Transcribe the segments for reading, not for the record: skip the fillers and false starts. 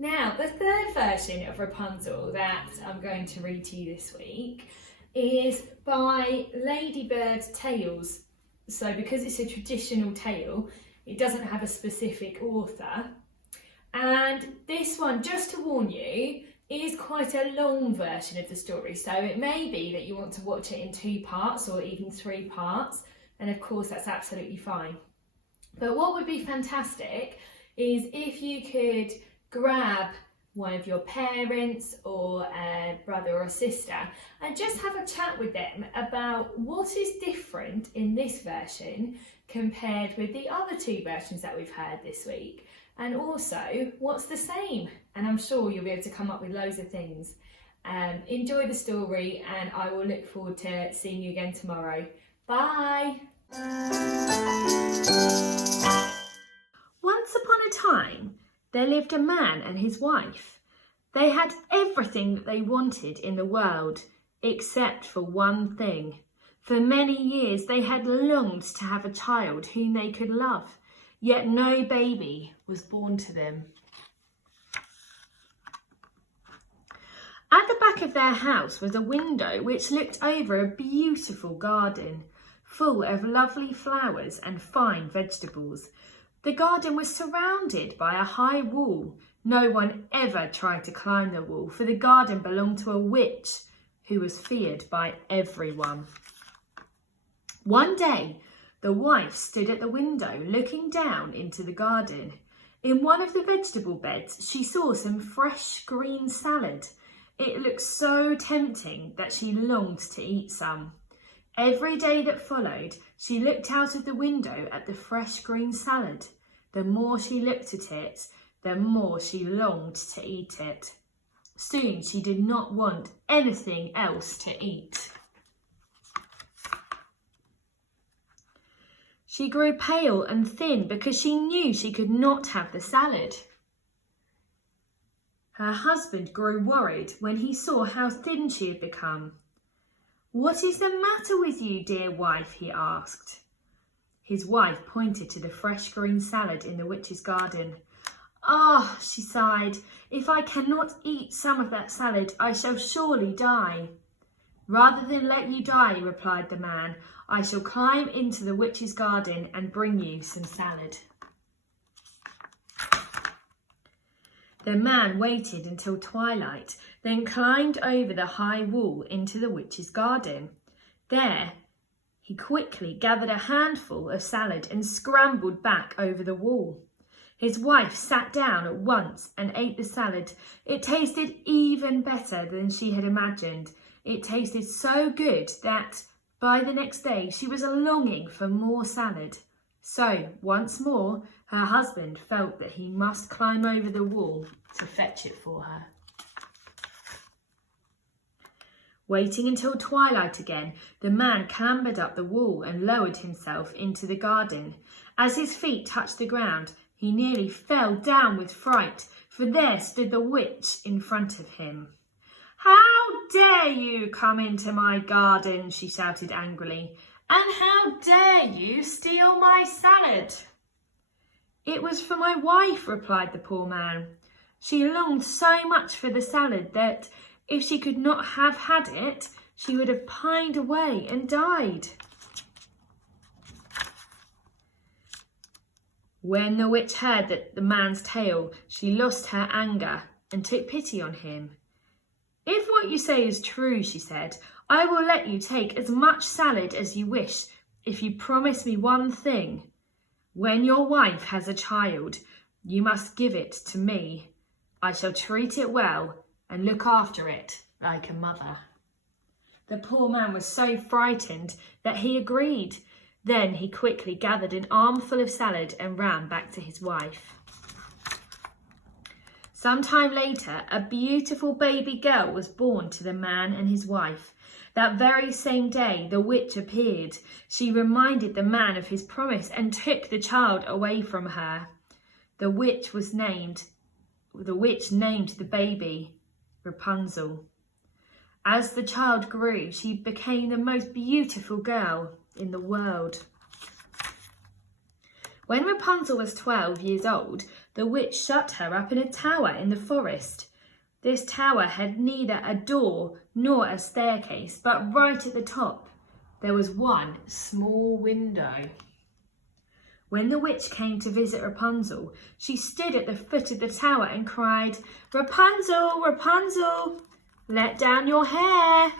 Now, the third version of Rapunzel that I'm going to read to you this week is by Ladybird Tales. So because it's a traditional tale, it doesn't have a specific author. And this one, just to warn you, is quite a long version of the story. So it may be that you want to watch it in 2 parts or even 3 parts. And of course, that's absolutely fine. But what would be fantastic is if you could grab one of your parents or a brother or a sister and just have a chat with them about what is different in this version compared with the other 2 versions that we've heard this week, and also what's the same. And I'm sure you'll be able to come up with loads of things. Enjoy the story, and I will look forward to seeing you again tomorrow. Bye. Once upon a time, there lived a man and his wife. They had everything that they wanted in the world, except for one thing. For many years they had longed to have a child whom they could love, yet no baby was born to them. At the back of their house was a window which looked over a beautiful garden, full of lovely flowers and fine vegetables. The garden was surrounded by a high wall. No one ever tried to climb the wall, for the garden belonged to a witch who was feared by everyone. One day, the wife stood at the window looking down into the garden. In one of the vegetable beds, she saw some fresh green salad. It looked so tempting that she longed to eat some. Every day that followed, she looked out of the window at the fresh green salad. The more she looked at it, the more she longed to eat it. Soon she did not want anything else to eat. She grew pale and thin because she knew she could not have the salad. Her husband grew worried when he saw how thin she had become. "What is the matter with you, dear wife?" he asked. His wife pointed to the fresh green salad in the witch's garden. "Ah," she sighed, "if I cannot eat some of that salad, I shall surely die." "Rather than let you die," replied the man, "I shall climb into the witch's garden and bring you some salad." The man waited until twilight, then climbed over the high wall into the witch's garden. There, he quickly gathered a handful of salad and scrambled back over the wall. His wife sat down at once and ate the salad. It tasted even better than she had imagined. It tasted so good that by the next day she was longing for more salad. So, once more, her husband felt that he must climb over the wall to fetch it for her. Waiting until twilight again, the man clambered up the wall and lowered himself into the garden. As his feet touched the ground, he nearly fell down with fright, for there stood the witch in front of him. "How dare you come into my garden?" she shouted angrily. "And how dare you steal my salad?" "It was for my wife," replied the poor man. "She longed so much for the salad that if she could not have had it, she would have pined away and died." When the witch heard the man's tale, she lost her anger and took pity on him. "If what you say is true," she said, "I will let you take as much salad as you wish if you promise me one thing. When your wife has a child, you must give it to me. I shall treat it well and look after it like a mother." The poor man was so frightened that he agreed. Then he quickly gathered an armful of salad and ran back to his wife. Some time later, a beautiful baby girl was born to the man and his wife. That very same day, the witch appeared. She reminded the man of his promise and took the child away from her. The witch named the baby Rapunzel. As the child grew, she became the most beautiful girl in the world. When Rapunzel was 12 years old, the witch shut her up in a tower in the forest. This tower had neither a door nor a staircase, but right at the top there was one small window. When the witch came to visit Rapunzel, she stood at the foot of the tower and cried, "Rapunzel, Rapunzel, let down your hair."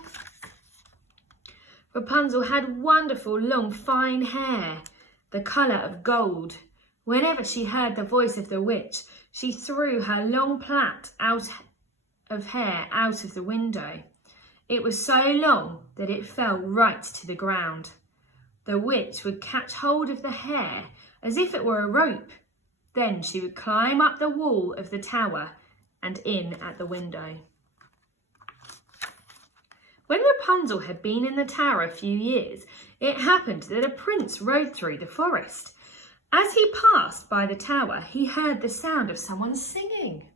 Rapunzel had wonderful, long, fine hair, the colour of gold. Whenever she heard the voice of the witch, she threw her long plait of hair out of the window. It was so long that it fell right to the ground. The witch would catch hold of the hair as if it were a rope. Then she would climb up the wall of the tower and in at the window. When Rapunzel had been in the tower a few years, it happened that a prince rode through the forest. As he passed by the tower, he heard the sound of someone singing.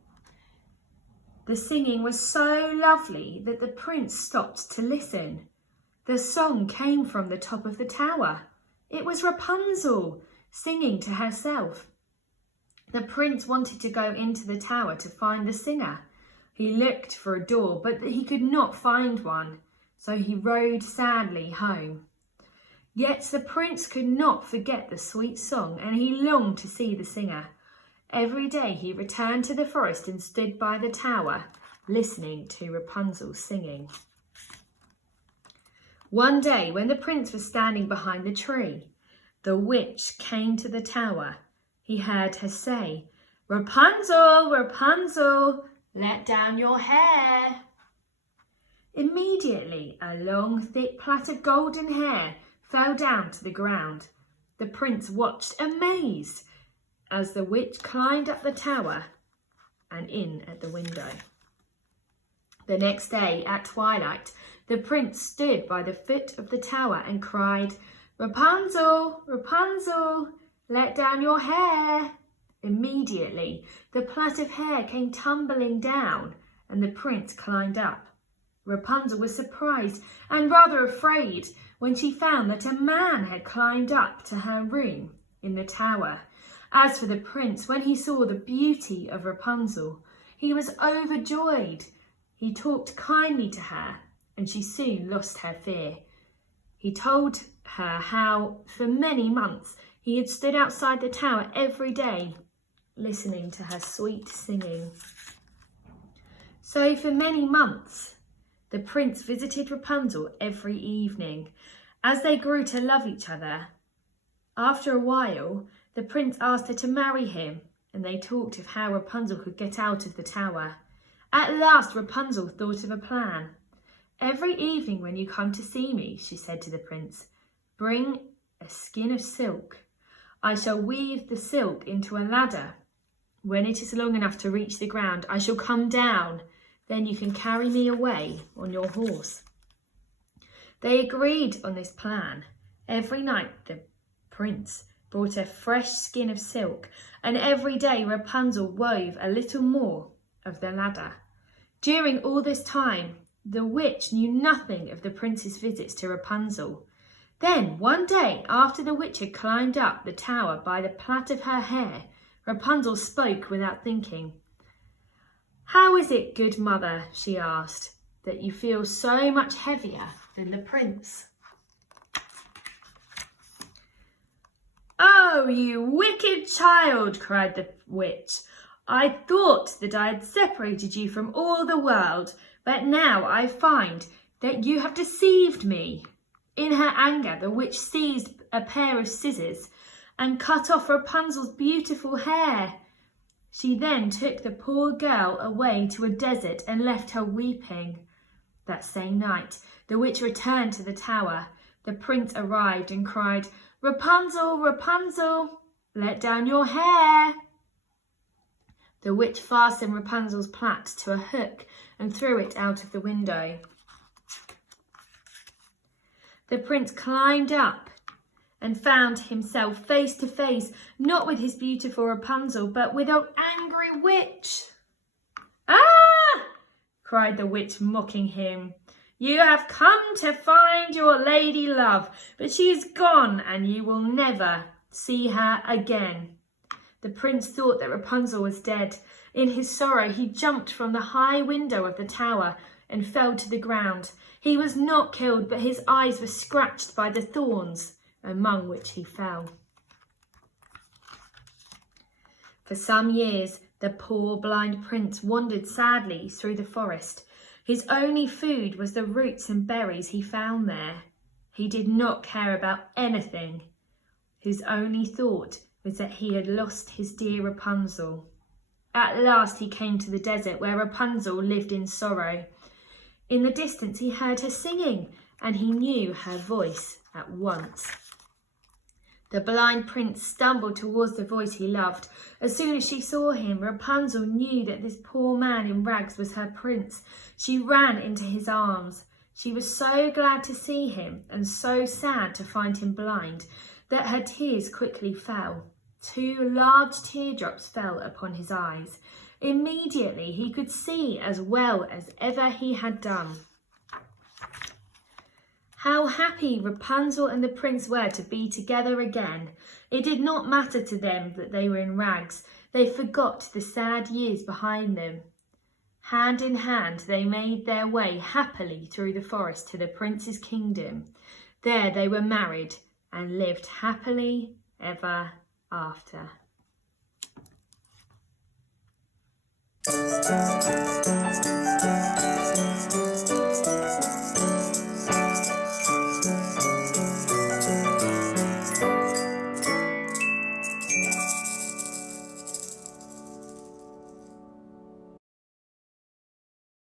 The singing was so lovely that the prince stopped to listen. The song came from the top of the tower. It was Rapunzel singing to herself. The prince wanted to go into the tower to find the singer. He looked for a door, but he could not find one, so he rode sadly home. Yet the prince could not forget the sweet song, and he longed to see the singer. Every day he returned to the forest and stood by the tower, listening to Rapunzel singing. One day, when the prince was standing behind the tree, the witch came to the tower. He heard her say, "Rapunzel, Rapunzel, let down your hair." Immediately, a long, thick plait of golden hair fell down to the ground. The prince watched amazed as the witch climbed up the tower and in at the window. The next day, at twilight, the prince stood by the foot of the tower and cried, "Rapunzel, Rapunzel, let down your hair." Immediately, the plait of hair came tumbling down and the prince climbed up. Rapunzel was surprised and rather afraid when she found that a man had climbed up to her room in the tower. As for the prince, when he saw the beauty of Rapunzel, he was overjoyed. He talked kindly to her, and she soon lost her fear. He told her how, for many months, he had stood outside the tower every day, listening to her sweet singing. So for many months, the prince visited Rapunzel every evening, as they grew to love each other. After a while, the prince asked her to marry him, and they talked of how Rapunzel could get out of the tower. At last, Rapunzel thought of a plan. "Every evening when you come to see me," she said to the prince, "bring a skin of silk. I shall weave the silk into a ladder. When it is long enough to reach the ground, I shall come down. Then you can carry me away on your horse." They agreed on this plan. Every night the prince brought a fresh skin of silk, and every day Rapunzel wove a little more of the ladder. During all this time, the witch knew nothing of the prince's visits to Rapunzel. Then, one day, after the witch had climbed up the tower by the plait of her hair, Rapunzel spoke without thinking. "How is it, good mother," she asked, "that you feel so much heavier than the prince?" "Oh, you wicked child," cried the witch. "I thought that I had separated you from all the world, but now I find that you have deceived me." In her anger, the witch seized a pair of scissors and cut off Rapunzel's beautiful hair. She then took the poor girl away to a desert and left her weeping. That same night, the witch returned to the tower. The prince arrived and cried, "Rapunzel, Rapunzel, let down your hair." The witch fastened Rapunzel's plait to a hook and threw it out of the window. The prince climbed up and found himself face to face, not with his beautiful Rapunzel, but with an angry witch. "Ah!" cried the witch, mocking him. "You have come to find your lady love, but she is gone and you will never see her again. The prince thought that Rapunzel was dead. In his sorrow, he jumped from the high window of the tower and fell to the ground. He was not killed, but his eyes were scratched by the thorns among which he fell. For some years, the poor blind prince wandered sadly through the forest. His only food was the roots and berries he found there. He did not care about anything. His only thought was that he had lost his dear Rapunzel. At last he came to the desert where Rapunzel lived in sorrow. In the distance he heard her singing, and he knew her voice at once. The blind prince stumbled towards the voice he loved. As soon as she saw him, Rapunzel knew that this poor man in rags was her prince. She ran into his arms. She was so glad to see him and so sad to find him blind that her tears quickly fell. 2 large teardrops fell upon his eyes. Immediately he could see as well as ever he had done. How happy Rapunzel and the prince were to be together again. It did not matter to them that they were in rags. They forgot the sad years behind them. Hand in hand they made their way happily through the forest to the prince's kingdom. There they were married and lived happily ever after.